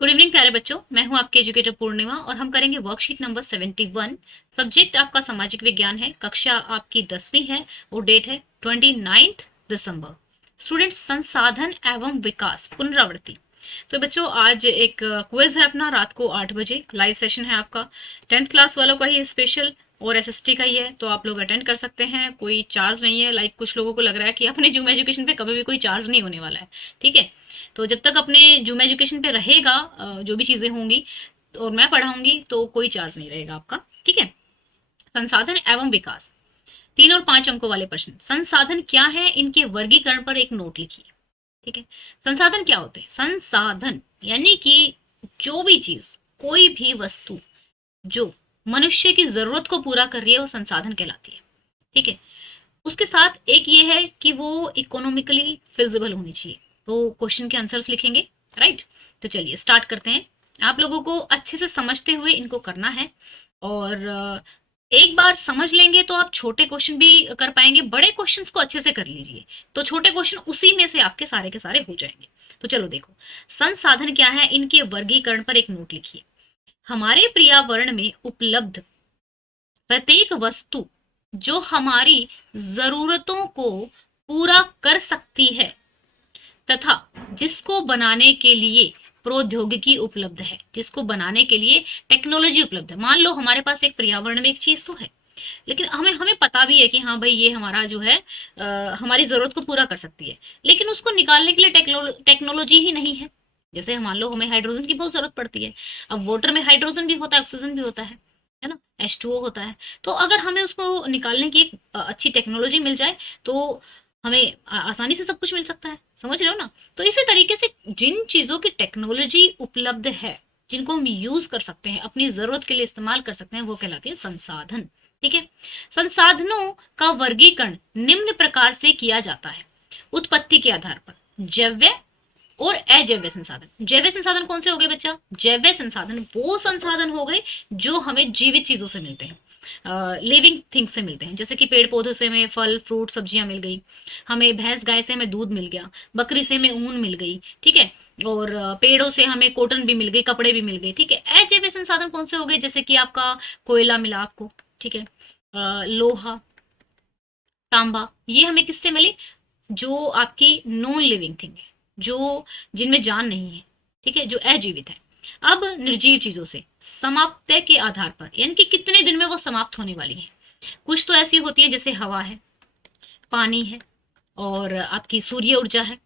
Good evening प्यारे बच्चों, मैं हूं आपके एजुकेटर पूर्णिमा और हम करेंगे वर्कशीट नंबर 71। सब्जेक्ट आपका सामाजिक विज्ञान है, कक्षा आपकी 10वीं है और डेट है 29 दिसंबर। स्टूडेंट्स, संसाधन एवं विकास पुनरावृत्ति। तो बच्चों, आज एक क्विज है अपना, रात को 8 बजे लाइव सेशन है आपका। 10th क्लास वालों का ही स्पेशल और एसएसटी का ही है, तो आप लोग अटेंड कर सकते हैं। कोई चार्ज नहीं है। लाइक कुछ लोगों को लग रहा है कि अपने जूम एजुकेशन पे कभी भी कोई चार्ज नहीं होने वाला है। ठीक है, तो जब तक अपने जूम एजुकेशन पे रहेगा जो भी चीज़ें होंगी और मैं पढ़ाऊंगी तो कोई चार्ज नहीं रहेगा आपका। ठीक है। संसाधन एवं विकास, 3 और 5 अंकों वाले प्रश्न। संसाधन क्या है, इनके वर्गीकरण पर एक नोट लिखिए। ठीक है। संसाधन क्या होते हैं? संसाधन यानी कि जो भी चीज, कोई भी वस्तु जो मनुष्य की जरूरत को पूरा कर रही है वो संसाधन कहलाती है। ठीक है। उसके साथ एक ये है कि वो इकोनॉमिकली फिजिबल होनी चाहिए। तो क्वेश्चन के आंसर्स लिखेंगे। राइट। तो चलिए स्टार्ट करते हैं। आप लोगों को अच्छे से समझते हुए इनको करना है और एक बार समझ लेंगे तो आप छोटे क्वेश्चन भी कर पाएंगे। बड़े क्वेश्चंस को अच्छे से कर लीजिए तो छोटे क्वेश्चन उसी में से आपके सारे के सारे हो जाएंगे। तो चलो देखो, संसाधन क्या है, इनके वर्गीकरण पर एक नोट लिखिए। हमारे पर्यावरण में उपलब्ध प्रत्येक वस्तु जो हमारी जरूरतों को पूरा कर सकती है तथा जिसको बनाने के लिए प्रौद्योगिकी उपलब्ध है, जिसको बनाने के लिए टेक्नोलॉजी उपलब्ध है। मान लो हमारे पास एक पर्यावरण में एक चीज तो है, लेकिन हमें हमें पता भी है कि हाँ भाई ये हमारा जो है हमारी जरूरत को पूरा कर सकती है, लेकिन उसको निकालने के लिए टेक्नोलॉजी ही नहीं है। जैसे मान लो हमें हाइड्रोजन की बहुत जरूरत पड़ती है। अब वाटर में हाइड्रोजन भी होता है, ऑक्सीजन भी होता है ना, H2O होता है। तो अगर हमें उसको निकालने की एक अच्छी टेक्नोलॉजी मिल जाए तो हमें आसानी से सब कुछ मिल सकता है। समझ रहे हो ना? तो इसी तरीके से जिन चीजों की टेक्नोलॉजी उपलब्ध है, जिनको हम यूज कर सकते हैं, अपनी जरूरत के लिए इस्तेमाल कर सकते हैं, वो कहलाती है संसाधन। ठीक है। संसाधनों का वर्गीकरण निम्न प्रकार से किया जाता है। उत्पत्ति के आधार पर जैव और अजैव संसाधन। जैव संसाधन कौन से हो गए बच्चा? जैव संसाधन वो संसाधन हो गए जो हमें जीवित चीजों से मिलते हैं, लिविंग थिंग्स से मिलते हैं। जैसे कि पेड़ पौधों से हमें फल फ्रूट सब्जियां मिल गई, हमें भैंस गाय से हमें दूध मिल गया, बकरी से हमें ऊन मिल गई। ठीक है। और पेड़ों से हमें कॉटन भी मिल गई, कपड़े भी मिल गए। ठीक है। अजैव संसाधन कौन से हो गए? जैसे कि आपका कोयला मिला आपको। ठीक है। लोहा, तांबा, ये हमें किससे मिली? जो आपकी नॉन लिविंग थिंग है, जो जिनमें जान नहीं है। ठीक है, जो अजीवित है। अब निर्जीव चीजों से समाप्त के आधार पर, यानी कि कितने दिन में वो समाप्त होने वाली है। कुछ तो ऐसी होती है जैसे हवा है, पानी है और आपकी सूर्य ऊर्जा है।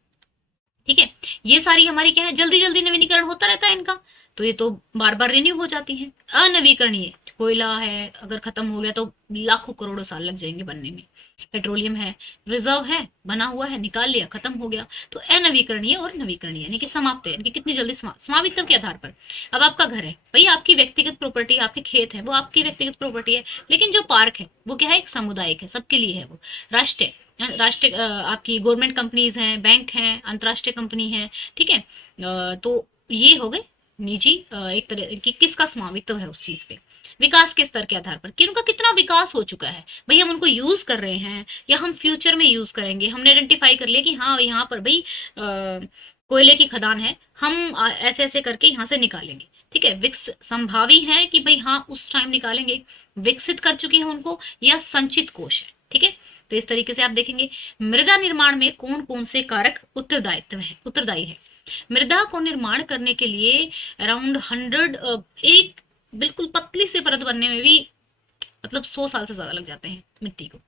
ठीक है। ये सारी हमारी क्या है, जल्दी जल्दी नवीनीकरण होता रहता है इनका, तो ये तो बार बार रिन्यू हो जाती है। अनवीकरणीय कोयला है, अगर खत्म हो गया तो लाखों करोड़ों साल लग जाएंगे बनने में। पेट्रोलियम है, रिजर्व है, बना हुआ है, निकाल लिया, खत्म हो गया। तो अनवीकरणीय और नवीकरणीय यानी कि समाप्त है, यानी कि कितनी जल्दी समावित्व के आधार पर। अब आपका घर है भाई, आपकी व्यक्तिगत प्रॉपर्टी, आपके खेत है वो आपकी व्यक्तिगत प्रॉपर्टी है, लेकिन जो पार्क है वो क्या है, एक सामुदायिक है, सबके लिए है। वो राष्ट्रीय राष्ट्रीय आपकी गवर्नमेंट कंपनीज हैं, बैंक हैं, अंतर्राष्ट्रीय कंपनी है। ठीक है। तो ये हो गए निजी, एक तरह की किसका स्वामित्व है उस चीज पे। विकास के स्तर के आधार पर कि उनका कितना विकास हो चुका है, भाई हम उनको यूज कर रहे हैं या हम फ्यूचर में यूज करेंगे। हमने आइडेंटिफाई कर लिया कि हाँ यहाँ पर भाई कोयले की खदान है, हम ऐसे ऐसे करके यहाँ से निकालेंगे। ठीक है। विकस संभावी है कि भाई हाँ उस टाइम निकालेंगे, विकसित कर चुके हैं उनको, या संचित कोश है। ठीक है। तो इस तरीके से आप देखेंगे मृदा निर्माण में कौन कौन से कारक उत्तरदायी है। मृदा को निर्माण करने के लिए अराउंड 100, एक बिल्कुल पतली सी परत बनने में भी मतलब 100 साल से ज्यादा लग जाते हैं मिट्टी को।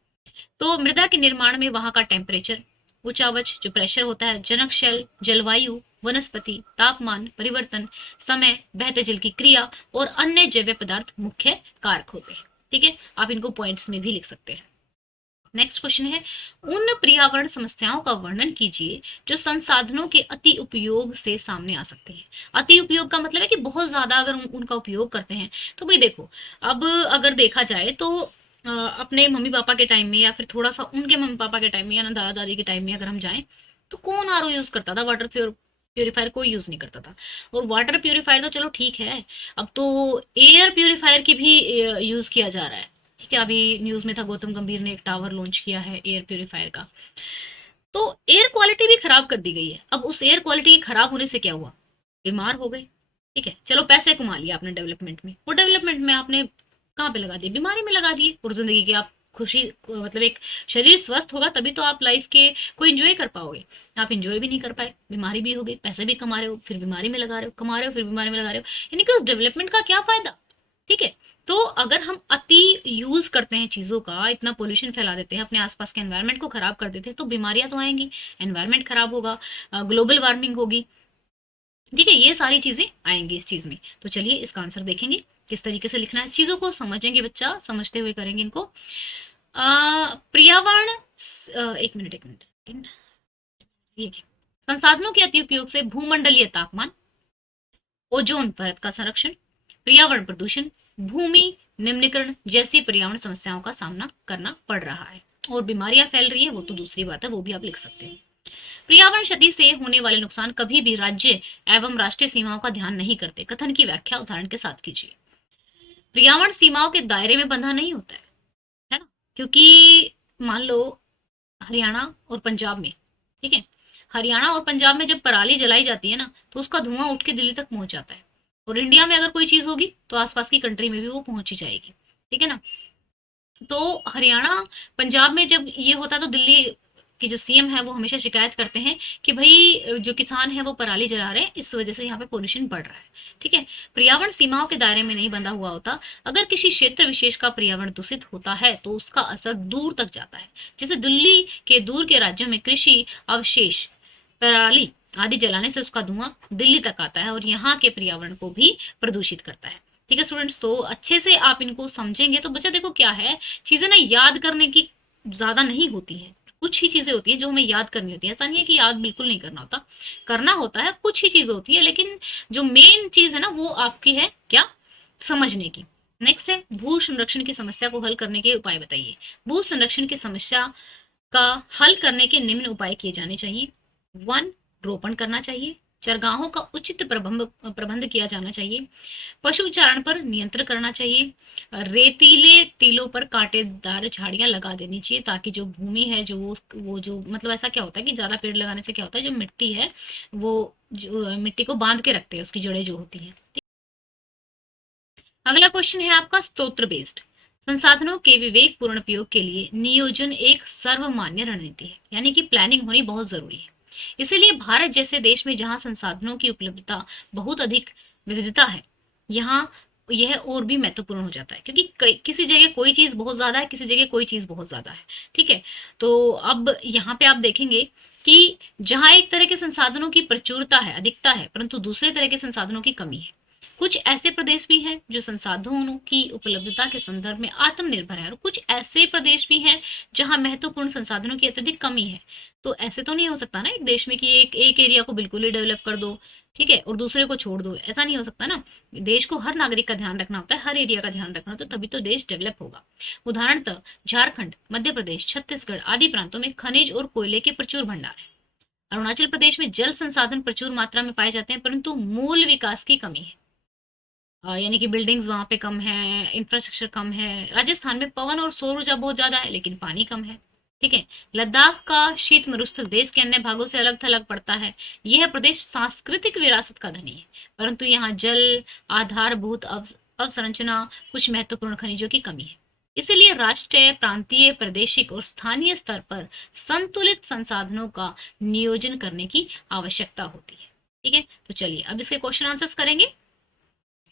तो मृदा के निर्माण में वहां का टेम्परेचर, उचावच जो प्रेशर होता है, जनक शेल, जलवायु, वनस्पति, तापमान परिवर्तन, समय, बहते जल की क्रिया और अन्य जैव पदार्थ मुख्य कारक होते हैं। ठीक है। आप इनको पॉइंट्स में भी लिख सकते हैं। नेक्स्ट क्वेश्चन है, उन पर्यावरण समस्याओं का वर्णन कीजिए जो संसाधनों के अति उपयोग से सामने आ सकते हैं। अति उपयोग का मतलब है कि बहुत ज्यादा अगर उनका उपयोग करते हैं तो भाई देखो, अब अगर देखा जाए तो अपने मम्मी पापा के टाइम में या फिर थोड़ा सा उनके मम्मी पापा के टाइम में या ना दादा दादी के टाइम में अगर हम जाएं तो कौन आरओ यूज करता था? वाटर प्योरीफायर कोई यूज नहीं करता था। और वाटर प्योरीफायर तो चलो ठीक है, अब तो एयर प्योरीफायर की भी यूज किया जा रहा है। ठीक है। अभी न्यूज में था, गौतम गंभीर ने एक टावर लॉन्च किया है एयर प्योरीफायर का। तो एयर क्वालिटी भी खराब कर दी गई है। अब उस एयर क्वालिटी के खराब होने से क्या हुआ? बीमार हो गए। ठीक है, चलो पैसे कमा लिया आपने डेवलपमेंट में, वो डेवलपमेंट में आपने कहाँ पे लगा दिए, बीमारी में लगा दिए। और जिंदगी की आप खुशी, मतलब एक शरीर स्वस्थ होगा तभी तो आप लाइफ के को एंजॉय कर पाओगे। आप एंजॉय भी नहीं कर पाए, बीमारी भी हो गई, पैसे भी कमा रहे हो फिर बीमारी में लगा रहे हो, कमा रहे हो फिर बीमारी में लगा रहे हो, यानी कि उस डेवलपमेंट का क्या फायदा। ठीक है, तो अगर हम अति यूज करते हैं चीजों का, इतना पोल्यूशन फैला देते हैं, अपने आसपास के एनवायरनमेंट को खराब कर देते हैं, तो बीमारियां तो आएंगी, एनवायरनमेंट खराब होगा, ग्लोबल वार्मिंग होगी। ठीक है, ये सारी चीजें आएंगी इस चीज में। तो चलिए इसका आंसर देखेंगे किस तरीके से लिखना है, चीजों को समझेंगे, बच्चा समझते हुए करेंगे इनको। पर्यावरण, एक मिनट सेकंड, ये देखिए, संसाधनों के अति उपयोग से भूमंडलीय तापमान, ओजोन परत का संरक्षण, पर्यावरण प्रदूषण, भूमि निम्नीकरण जैसी पर्यावरण समस्याओं का सामना करना पड़ रहा है। और बीमारियां फैल रही है वो तो दूसरी बात है, वो भी आप लिख सकते हैं। पर्यावरण क्षति से होने वाले नुकसान कभी भी राज्य एवं राष्ट्रीय सीमाओं का ध्यान नहीं करते। कथन की व्याख्या उदाहरण के साथ कीजिए। पर्यावरण सीमाओं के दायरे में बंधा नहीं होता है ना, क्योंकि मान लो हरियाणा और पंजाब में, ठीक है, हरियाणा और पंजाब में जब पराली जलाई जाती है ना, तो उसका धुआं उठ के दिल्ली तक पहुंच जाता है। और इंडिया में अगर कोई चीज होगी तो आसपास की कंट्री में भी वो पहुंच ही जाएगी। ठीक है ना, तो हरियाणा पंजाब में जब ये होता है तो दिल्ली के जो सीएम है वो हमेशा शिकायत करते हैं कि भाई जो किसान है वो पराली जला रहे हैं, इस वजह से यहाँ पे पोल्यूशन बढ़ रहा है। ठीक है, पर्यावरण सीमाओं के दायरे में नहीं बंधा हुआ होता। अगर किसी क्षेत्र विशेष का पर्यावरण दूषित होता है तो उसका असर दूर तक जाता है। जैसे दिल्ली के दूर के राज्यों में कृषि अवशेष, पराली आदि जलाने से उसका धुआं दिल्ली तक आता है और यहाँ के पर्यावरण को भी प्रदूषित करता है। ठीक है स्टूडेंट्स, तो अच्छे से आप इनको समझेंगे तो बच्चा देखो क्या है, चीजें ना याद करने की ज्यादा नहीं होती है, कुछ ही चीजें होती हैं जो हमें याद करनी होती है। ऐसा नहीं है कि याद बिल्कुल नहीं करना होता, करना होता है, कुछ ही चीजें होती है, लेकिन जो मेन चीज है ना वो आपकी है क्या, समझने की। नेक्स्ट है भू संरक्षण की समस्या को हल करने के उपाय बताइए। भू संरक्षण की समस्या का हल करने के निम्न उपाय किए जाने चाहिए। वन, रोपण करना चाहिए। चरगाहों का उचित प्रबंध किया जाना चाहिए। पशु चारण पर नियंत्रण करना चाहिए। रेतीले टीलों पर कांटेदार झाड़ियां लगा देनी चाहिए ताकि जो भूमि है, जो वो जो मतलब ऐसा क्या होता है कि ज्यादा पेड़ लगाने से क्या होता है, जो मिट्टी है वो जो मिट्टी को बांध के रखते हैं, उसकी जड़ें जो होती हैं। अगला क्वेश्चन है आपका स्तोत्र बेस्ड। संसाधनों के विवेकपूर्ण उपयोग के लिए नियोजन एक सर्वमान्य रणनीति है, यानी कि प्लानिंग होनी बहुत जरूरी है। इसीलिए भारत जैसे देश में जहां संसाधनों की उपलब्धता बहुत अधिक विविधता है, यहाँ यह और भी महत्वपूर्ण हो जाता है, क्योंकि किसी जगह कोई चीज बहुत ज्यादा है, किसी जगह कोई चीज बहुत ज्यादा है। ठीक है, तो अब यहाँ पे आप देखेंगे कि जहां एक तरह के संसाधनों की प्रचुरता है, अधिकता है, परंतु दूसरे तरह के संसाधनों की कमी है। कुछ ऐसे प्रदेश भी हैं जो संसाधनों की उपलब्धता के संदर्भ में आत्मनिर्भर है, और कुछ ऐसे प्रदेश भी हैं जहां महत्वपूर्ण संसाधनों की अत्यधिक कमी है। तो ऐसे तो नहीं हो सकता ना एक देश में कि एक एक एरिया को बिल्कुल ही डेवलप कर दो, ठीक है, और दूसरे को छोड़ दो, ऐसा नहीं हो सकता ना। देश को हर नागरिक का ध्यान रखना होता है, हर एरिया का ध्यान रखना होता है, तभी तो देश डेवलप होगा। उदाहरणतः झारखंड, मध्य प्रदेश, छत्तीसगढ़ आदि प्रांतों में खनिज और कोयले के प्रचुर भंडार है। अरुणाचल प्रदेश में जल संसाधन प्रचुर मात्रा में पाए जाते हैं, परंतु मूल विकास की कमी है। यानी कि बिल्डिंग्स वहां पे कम है, इंफ्रास्ट्रक्चर कम है। राजस्थान में पवन और सौर ऊर्जा बहुत ज्यादा है लेकिन पानी कम है। ठीक है, लद्दाख का शीत मरुस्थल देश के अन्य भागों से अलग थलग पड़ता है। यह प्रदेश सांस्कृतिक विरासत का धनी है, परंतु यहाँ जल आधारभूत अवसंरचना, कुछ महत्वपूर्ण खनिजों की कमी है। इसीलिए राष्ट्रीय, प्रांतीय, प्रादेशिक और स्थानीय स्तर पर संतुलित संसाधनों का नियोजन करने की आवश्यकता होती है। ठीक है, तो चलिए अब इसके क्वेश्चन आंसर्स करेंगे।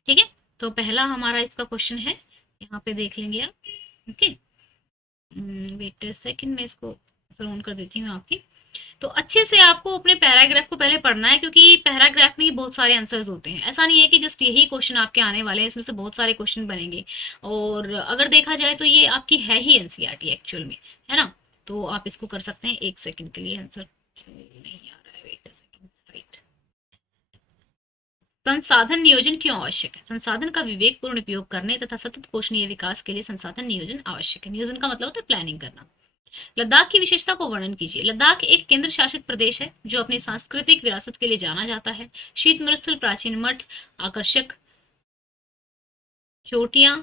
ठीक है, तो पहला हमारा इसका क्वेश्चन है, यहाँ पे देख लेंगे आप। ओके, वेट सेकंड में इसको ऑन कर देती हूँ आपकी। तो अच्छे से आपको अपने पैराग्राफ को पहले पढ़ना है, क्योंकि पैराग्राफ में ही बहुत सारे आंसर्स होते हैं। ऐसा नहीं है कि जस्ट यही क्वेश्चन आपके आने वाले हैं, इसमें से बहुत सारे क्वेश्चन बनेंगे। और अगर देखा जाए तो ये आपकी है ही एनसीईआरटी एक्चुअल में, है ना। तो आप इसको कर सकते हैं। एक सेकंड के लिए आंसर नहीं आ रहा है, वेट सेकंड, राइट। संसाधन नियोजन क्यों आवश्यक है? संसाधन का विवेकपूर्ण उपयोग करने तथा सतत पोषणीय विकास के लिए संसाधन नियोजन आवश्यक है। नियोजन का मतलब होता है प्लानिंग करना। लद्दाख की विशेषता को वर्णन कीजिए। लद्दाख एक केंद्र शासित प्रदेश है जो अपनी सांस्कृतिक विरासत के लिए जाना जाता है। शीत मरुस्थल, प्राचीन मठ, आकर्षक चोटियां,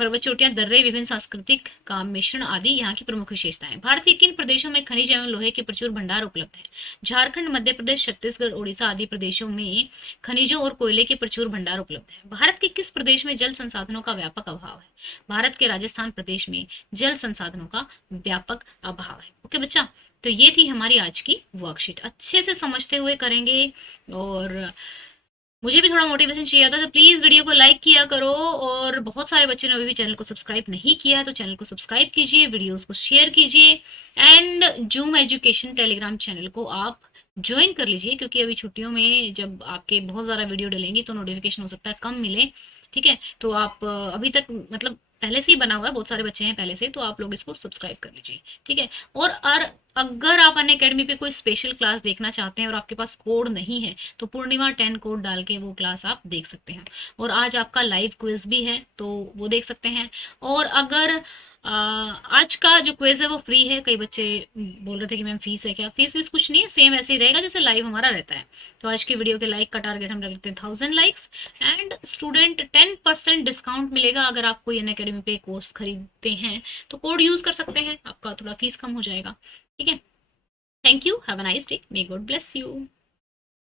पर्वत चोटियां, दर्रे, विभिन्न सांस्कृतिक काम मिश्रण आदि यहाँ की प्रमुख विशेषताएं। भारत के किन प्रदेशों में खनिज एवं लोहे के प्रचुर भंडार उपलब्ध है? झारखंड, मध्य प्रदेश, छत्तीसगढ़, ओडिशा आदि प्रदेशों में खनिजों और कोयले के प्रचुर भंडार उपलब्ध है। भारत के किस प्रदेश में जल संसाधनों का व्यापक अभाव है? भारत के राजस्थान प्रदेश में जल संसाधनों का व्यापक अभाव है। ओके बच्चा, तो ये थी हमारी आज की वर्कशीट। अच्छे से समझते हुए करेंगे, और मुझे भी थोड़ा मोटिवेशन चाहिए होता है, तो प्लीज़ वीडियो को लाइक किया करो। और बहुत सारे बच्चों ने अभी भी चैनल को सब्सक्राइब नहीं किया है, तो चैनल को सब्सक्राइब कीजिए, वीडियोस को शेयर कीजिए, and zoom education Telegram channel को आप ज्वाइन कर लीजिए, क्योंकि अभी छुट्टियों में जब आपके बहुत ज़्यादा वीडियो डलेंगी तो नोटिफिकेशन हो सकता है कम मिले। ठीक है, तो आप अभी तक मतलब पहले से ही बना हुआ है, बहुत सारे बच्चे हैं पहले से, तो आप लोग इसको सब्सक्राइब कर लीजिए। ठीक है, और अगर आप अनअकैडमी पे कोई स्पेशल क्लास देखना चाहते हैं और आपके पास कोड नहीं है, तो पूर्णिमा 10 कोड डाल के वो क्लास आप देख सकते हैं। और आज आपका लाइव क्विज भी है, तो वो देख सकते हैं। और अगर आज का जो क्विज है वो फ्री है। कई बच्चे बोल रहे थे कि मैम फीस है क्या? फीस वीस कुछ नहीं है, सेम ऐसे ही रहेगा जैसे लाइव हमारा रहता है। तो आज की वीडियो के लाइक का टारगेट हम रखते हैं 1000 लाइक्स, एंड स्टूडेंट 10% डिस्काउंट मिलेगा अगर आप कोई अनअकैडमी पे कोर्स खरीदते हैं, तो कोड यूज कर सकते हैं, आपका थोड़ा फीस कम हो जाएगा। ठीक है, thank you, have a nice day, may God bless you.